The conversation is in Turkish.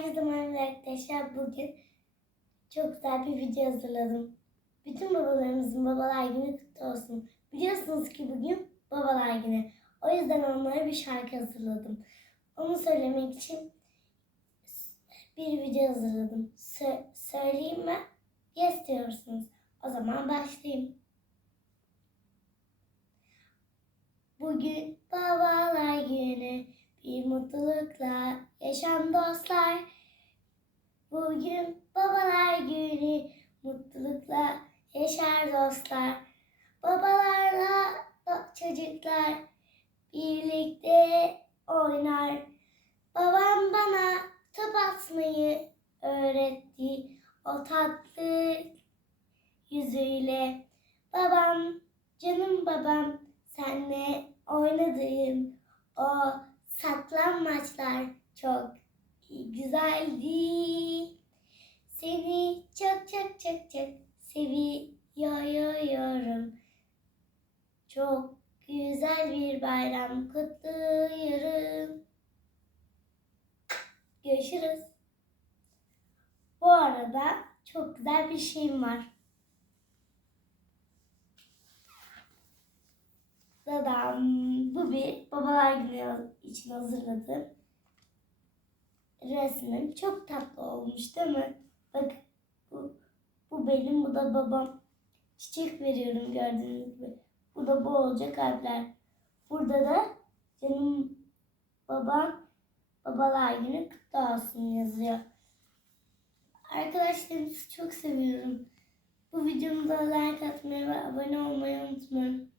Herkese merhaba arkadaşlar. Bugün çok güzel bir video hazırladım. Bütün babalarımızın babalar günü kutlu olsun. Biliyorsunuz ki bugün babalar günü. O yüzden onlara bir şarkı hazırladım. Onu söylemek için bir video hazırladım. Sö- söyleyeyim mi? Yes diyorsunuz. O zaman başlayayım. Bugün babalar bir mutlulukla yaşam dostlar. Bugün babalar günü mutlulukla yaşar dostlar. Babalarla çocuklar birlikte oynar. Babam bana top atmayı öğretti. O tatlı yüzüyle. Babam, canım babam, senle oynadığım o saklanmaçlar çok güzeldi. Seni çok çok çok çok seviyorum. Çok güzel bir bayram kutluyorum. Görüşürüz. Bu arada çok güzel bir şeyim var. Dadam. Bu bir babalar günü için hazırladığım resmim. Çok tatlı olmuş değil mi? Bak bu, bu benim, bu da babam. Çiçek veriyorum gördüğünüz gibi. Bu da bu olacak kalpler. Burada da canım babam babalar günü kutlu olsun yazıyor. Arkadaşlarınızı çok seviyorum. Bu videomu da like atmayı ve abone olmayı unutmayın.